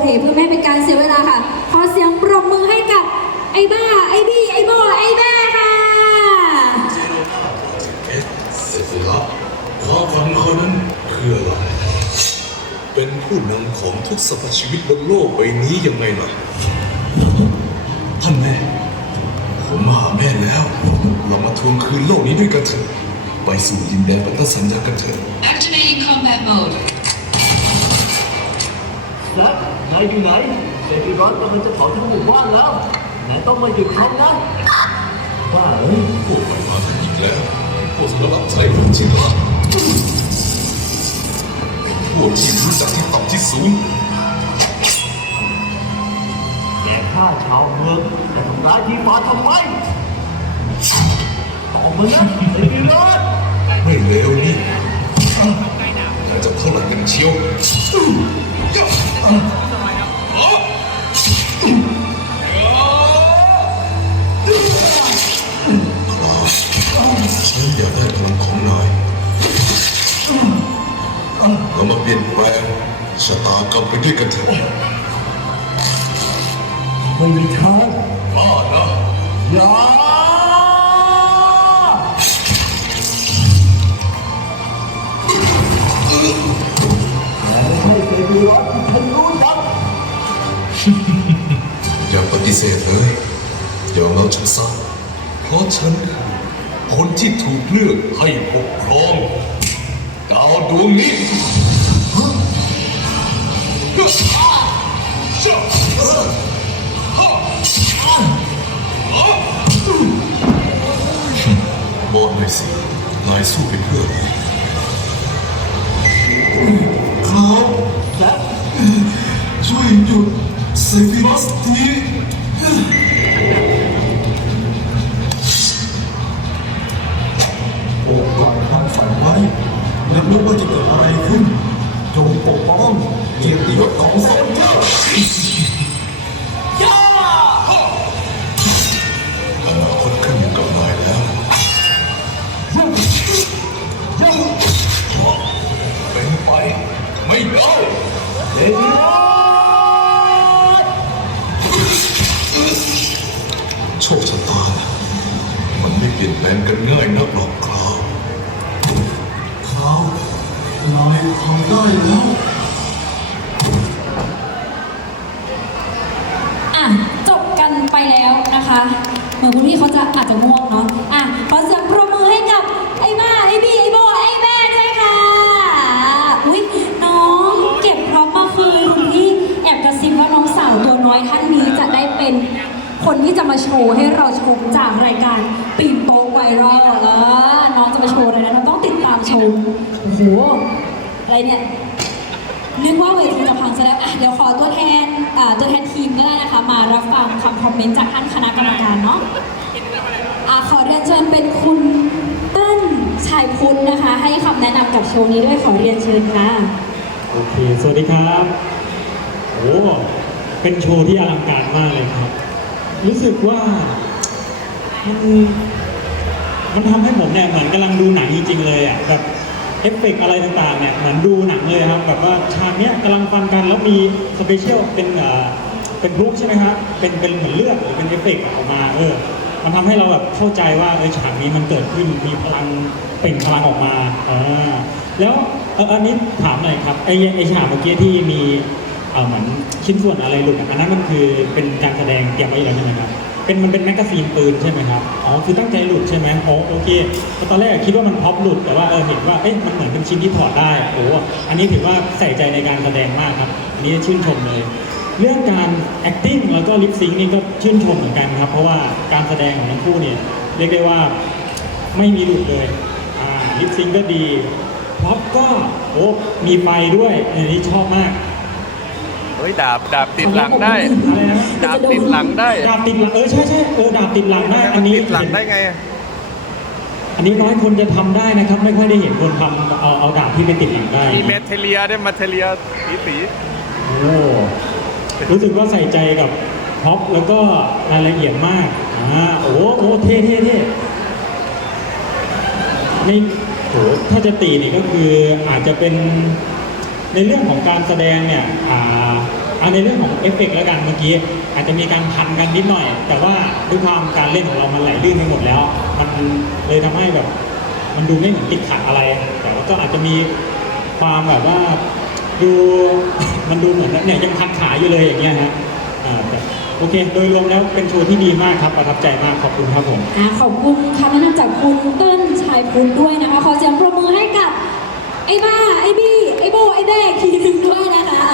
เค เพื่อไม่ให้เป็นการเสียเวลาค่ะ ขอเสียงปรบมือให้กับไอ้บ้า ไอ้บี้ไอ้โบไอ้แบ้ค่ะ เอ๊ะเสร็จแล้วความฝันเขานั้นคืออะไรเป็นผู้นำของทุกสรรพชีวิตบนโลกใบนี้ยังไงล่ะท่านแม่ ผมมาหาแม่แล้ว เรามาทวงคืนโลกนี้ด้วยกันเถอะไปสู่ดินแดนพันธสัญญากันเถอะ Activating combat mode. แซคนายอยู่ไหนเซฟิรอสกำลังจะเผาทั้งหมู่บ้านแล้วนายต้องมาหยุดเขานะว่าเอ้ยพวกมันมากันอีกแล้วพวกระดับใจผมจริงเหรอพวกที่รู้จักที่ต่ำที่สูงแกฆ่าชาวเมืองแต่ทำร้ายทีฟ้าทำไมตอบมานะเซฟิรอสไม่เลวนี่อยากจะเท่าไหร่กันเชียว ฉันอยากได้พลังของนายเรามาเปลี่ยนแปลงชะตากรรมไปด้วยกันเถอะไม่มีทางบ้านะอย่า อย่าปฏิเสธเลยยอมรับฉันซะเพราะฉันคือคนที่ถูกเลือกให้ปกครองดาวดวงนี้บอกหน่อยสินายสู้ไปเพื่ออะไร เซฟิรัสทีโอบกอดความฝันไว้และรู้ว่าจะเกิดอะไรขึ้นจงปกป้องเกียรติยศของโซลเจอร์ มันไม่เปลี่ยนแปลงกันง่ายนักหรอกครับเขานายทำได้แล้วอะจบกันไปแล้วนะคะ เหมือนคุณพี่เขาจะอาจจะง่วงเนาะอะ ว์ให้เราชมจากรายการปีนโต๊ะไวรัลเออน้องจะมาโชว์อะไรนะเราต้องติดตามชมโอ้โหอะไรเนี่ยนึกว่าเวทีจะพังซะแล้วอะเดี๋ยวขอตัวแทนอ่าตัวแทนทีมก็ได้นะคะ มารับฟังคำคอมเมนต์จากท่านคณะกรรมการเนาะอะขอเรียนเชิญเป็นคุณเติ้ลชายพุทธนะคะ ให้คำแนะนำกับโชว์นี้ด้วยขอเรียนเชิญค่ะโอเค สวัสดีครับ โอ้เป็นโชว์ที่อลังการมากเลยครับ รู้สึกว่ามันมันทำให้ผมเนี่ยเหมือนกำลังดูหนังจริงๆเลยอะแบบเอฟเฟกต์อะไรต่างๆเนี่ยเหมือนดูหนังเลยครับแบบว่าฉากเนี้ยกำลังฟันกันแล้วมีสเปเชียลเป็นเอ่อเป็นบลูกใช่ไหมครับเป็นเป็นเหมือนเลือดหรือเป็นเอฟเฟกต์ออกมาเออมันทำให้เราแบบเข้าใจว่าเออฉากนี้มันเกิดขึ้นมีพลังเปล่งพลังออกมาอ่าแล้วเอออันนี้ถามหน่อยครับไอไอฉากเมื่อกี้ที่มี เอ่อเหมือนชิ้นส่วนอะไรหลุดอันนั้นมันคือเป็นการแสดงเตรียมไว้อยู่แล้วใช่ไหมครับเป็นมันเป็นแมกกาซีนปืนใช่ไหมครับอ๋อคือตั้งใจหลุดใช่ไหมอ๋อโอเคตอนแรกคิดว่ามันพ็อปหลุดแต่ว่าเออเห็นว่าเอ๊ะมันเหมือนเป็นชิ้นที่ถอดได้โอ้อันนี้ถือว่าใส่ใจในการแสดงมากครับอันนี้ชื่นชมเลย เรื่องการ acting แล้วก็ lip sync นี่ก็ชื่นชมเหมือนกันครับ เพราะว่าการแสดงของทั้งคู่เนี่ยเรียกได้ว่าไม่มีหลุดเลยอ่า lip sync ก็ดีพร็อพก็โอ้มีไฟด้วยอันนี้ชอบมาก ฮ้ยดาบดาบติดหลังได้อะไรนะดาบติดหลังได้ ดาบติดหลังเออใช่ใช่เออดาบติดหลังได้อันนี้ติดหลังได้ไงอะอันนี้น้อยคนจะทำได้นะครับ ไม่ค่อยได้เห็นคนทำเอาเอาดาบที่ไปติดหลังได้มีเมทเทเลียด้วยมาเทเลียสีสีโอ้รู้สึกว่าใส่ใจกับท็อปแล้วก็รายละเอียดมากอ่าโอ้โหเท่เท่เท่ไม่โหถ้าจะตีนี่ก็คืออาจจะเป็น ในเรื่องของการแสดงเนี่ยอ่าเอาในเรื่องของเอฟเฟกต์แล้วกันเมื่อกี้อาจจะมีการพันกันนิดหน่อย แต่ว่าด้วยความการเล่นของเรามันไหลลื่นไปหมดแล้ว มันเลยทำให้แบบมันดูไม่เหมือนติดขัดอะไร แต่ว่าก็อาจจะมีความแบบว่าดูมันดูเหมือนเนี่ยยังพันขาอยู่เลยอย่างเงี้ยฮะอ่าแต่โอเค โดยรวมแล้วเป็นโชว์ที่ดีมากครับประทับใจมากขอบคุณครับผมอ่าขอบคุณคำแนะนำจากคุณเติ้ลชายพุทธด้วยนะคะขอเสียงปรบมือให้กับไอ้บ้าไอ้บี โบไอ้แดงทีนึงด้วยนะคะ